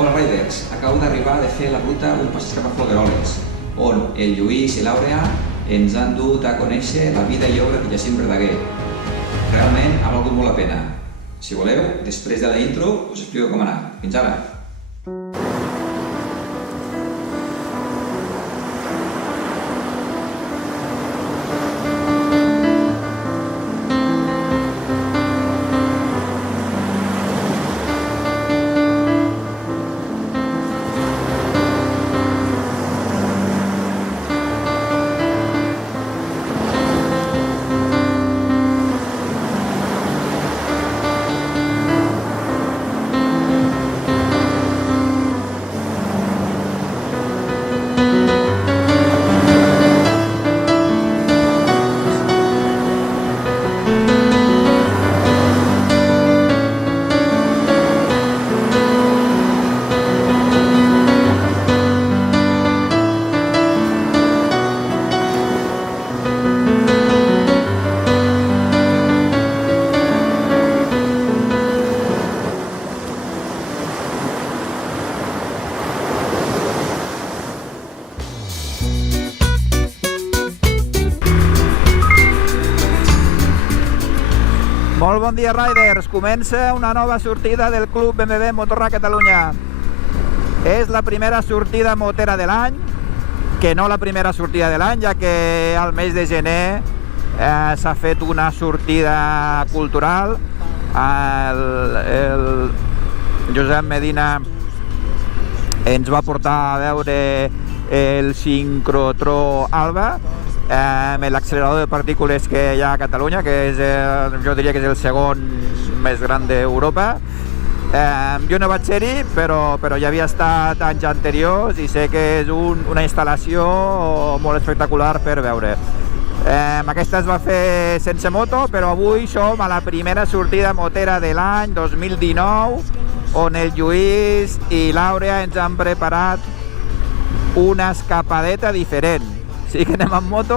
Hola Riders, acabo d'arribar de fer la ruta Un passeig cap a Folgueroles, on el Lluís i l'Àurea ens han dut a conèixer la vida i obra de Jacint Verdaguer. Realment ha valgut molt la pena. Si voleu, després de la intro us explico com ha anat. Fins ara! Molt bon dia, Riders! Comença una nova sortida del Club BMW Motorrad Catalunya. És la primera sortida motera de l'any, que no la primera sortida de l'any, ja que al mes de gener s'ha fet una sortida cultural. El Josep Medina ens va portar a veure el sincrotró Alba, amb l'accelerador de partícules que hi ha a Catalunya, que és, jo diria que és el segon més gran d'Europa. Jo no vaig ser-hi, però ja havia estat anys anteriors i sé que és una instal·lació molt espectacular per veure. Aquesta es va fer sense moto, però avui som a la primera sortida motera de l'any 2019, on el Lluís i l'Àurea ens han preparat una escapadeta diferent. Sí que anem amb moto,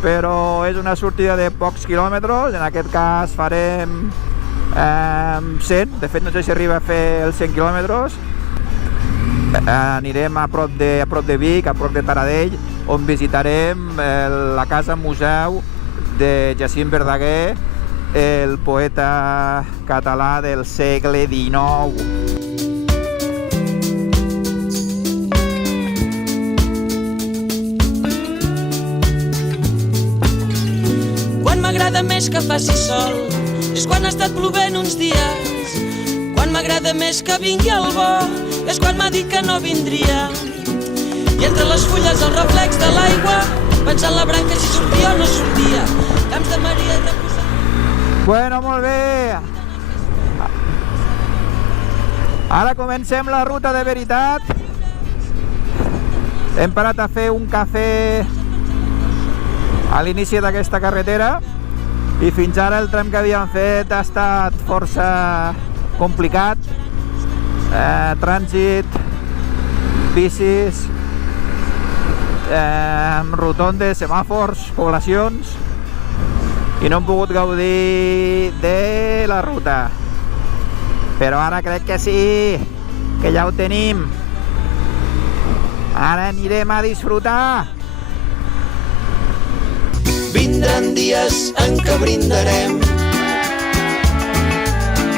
però és una sortida de pocs quilòmetres. En aquest cas farem 100, de fet no sé si arriba a fer els 100 quilòmetres. Anirem a prop de Vic, a prop de Taradell, on visitarem la casa museu de Jacint Verdaguer, el poeta català del segle XIX. M'agrada més que faci sol, és quan ha estat plovent uns dies. Quan m'agrada més que vingui el bo, és quan m'ha dit que no vindria. I entre les fulles el reflex de l'aigua, pensant la branca si sortia o no sortia. Camps de Maria reposant. Bueno, molt bé. Ara comencem la ruta de veritat. Hem parat a fer un cafè a l'inici d'aquesta carretera i fins ara el tram que havíem fet ha estat força complicat. Trànsit, bicis, rotondes, semàfors, poblacions, i no hem pogut gaudir de la ruta. Però ara crec que sí, que ja ho tenim. Ara anirem a disfrutar. Vindran dies en què brindarem.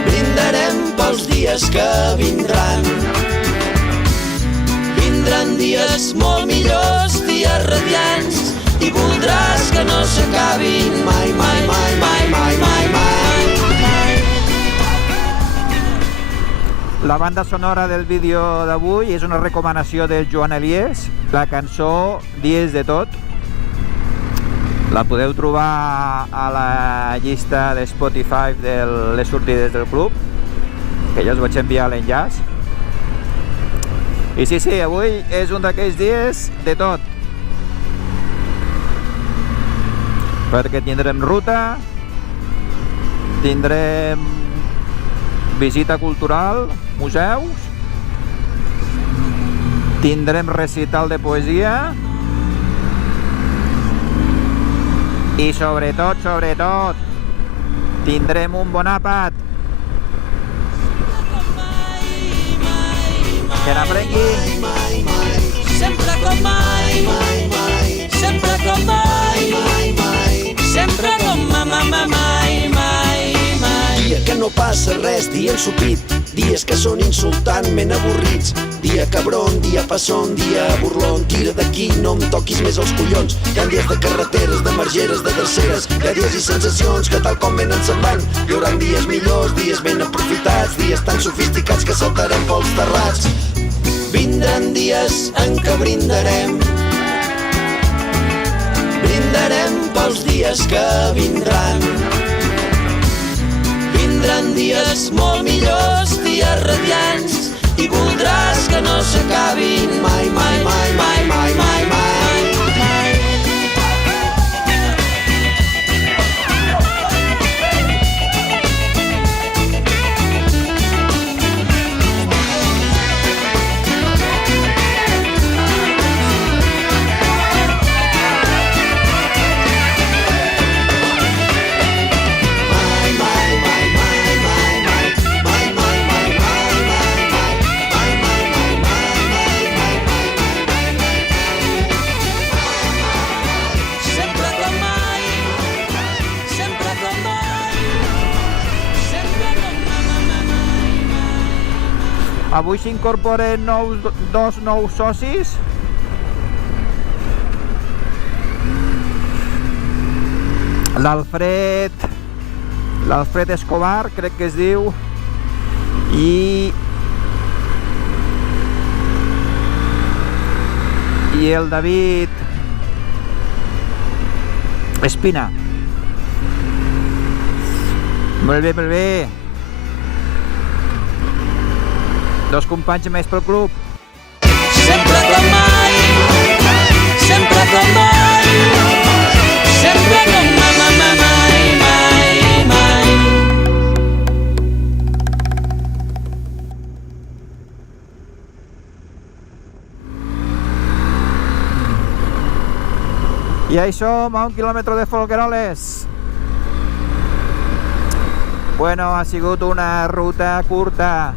Brindarem pels dies que vindran. Vindran dies molt millors, dies radiants, i voldràs que no s'acabin mai, mai, mai, mai, mai, mai, mai. La banda sonora del vídeo d'avui és una recomanació del Joan Elies, la cançó Dies de tot. La podeu trobar a la llista de Spotify de les sortides del club, que ja us vaig enviar l'enllaç. I sí, avui és un d'aquells dies de tot. Perquè tindrem ruta, tindrem visita cultural, museus, tindrem recital de poesia, i sobretot, tindrem un bon àpat. Que n'aprenguin! Sempre com mai, sempre com mai, sempre com mai. Dia que no passa res, dia ensupit, dies que són insultantment avorrits, dia cabron, dia passón, dia burlón, tira d'aquí, no em toquis més els collons. Hi ha dies de carreteres, de margeres, de terceres, hi ha dies i sensacions que tal com venen se'n van. Hi haurà dies millors, dies ben aprofitats, dies tan sofisticats que saltarem pels terrats. Vindran dies en què brindarem pels dies que vindran. Vindran dies molt millors, dies radiants, i voldràs que no s'acabin mai. Avui s'incorporen dos nous socis. L'Alfred Escobar, crec que es diu, i el David Espina. Molt bé. Dos companys més pel club. Sempre com mai, sempre com mai, sempre com mai. I ahí som, a 1 quilòmetre de Folgueroles. Bueno, ha sigut una ruta curta,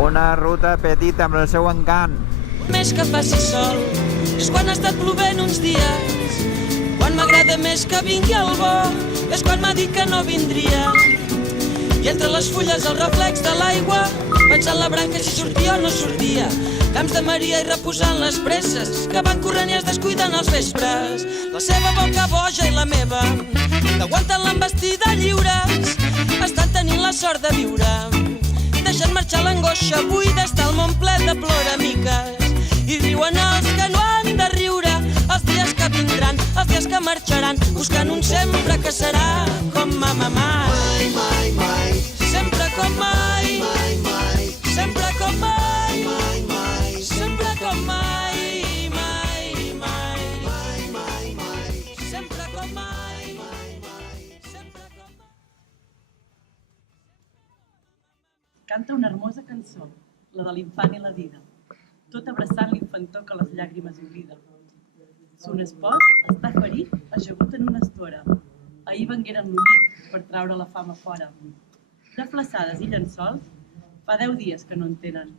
una ruta petita amb el seu encant. Més que faci sol és quan ha estat plovent uns dies. Quan m'agrada més que vingui el bo és quan m'ha dit que no vindria. I entre les fulles el reflex de l'aigua, pensant la branca si sortia o no sortia. Camps de Maria i reposant les presses que van corrent i es descuiden als vespres. La seva boca boja i la meva, que aguanten l'embestida lliures, estan tenint la sort de viure. Deixen marxar l'angoixa buida, està el món ple de ploramiques. I riuen els que no han de riure, els dies que vindran, els dies que marxaran, buscant un sempre que serà com mai. Sempre com mai, sempre com mai, sempre com mai, sempre com mai, sempre com mai. Canta una hermosa cançó, la de l'infant i la dida, tot abraçant l'infantó que les llàgrimes oblida. Son espòs està ferit, ajagut en una estora. Ahir vengueren l'ollit per traure la fama fora. De flaçades i llençols, fa 10 dies que no en tenen.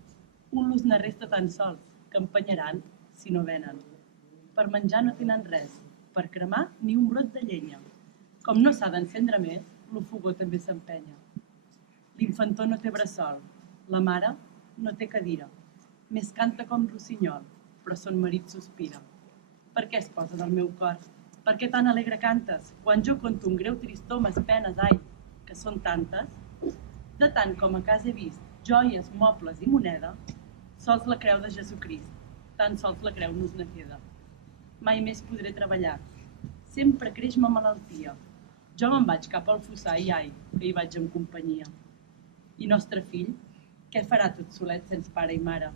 Un l'ús ne resta tan sols, que empenyaran si no venen. Per menjar no tenen res, per cremar ni un brot de llenya. Com no s'ha d'encendre més, lo fogó també s'empenya. L'infantó no té bressol, la mare no té cadira. Més canta com rossinyol, però son marit sospira. Per què es posa del meu cor? Per què tan alegre cantes? Quan jo conto un greu tristor, mes penes, ai, que són tantes. De tant com a casa he vist joies, mobles i moneda, sols la creu de Jesucrist, tan sols la creu nos ne queda. Mai més podré treballar. Sempre creix ma malaltia. Jo me'n vaig cap al fossar i ai, que hi vaig en companyia. I nostre fill, què farà tot solet sense pare i mare?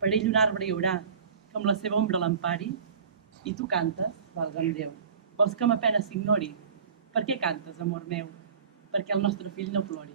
Per ell un arbre hi haurà, que amb la seva ombra l'empari. I tu cantes, valga'm Déu. Vols que ma pena s'ignori? Per què cantes, amor meu? Perquè el nostre fill no plori.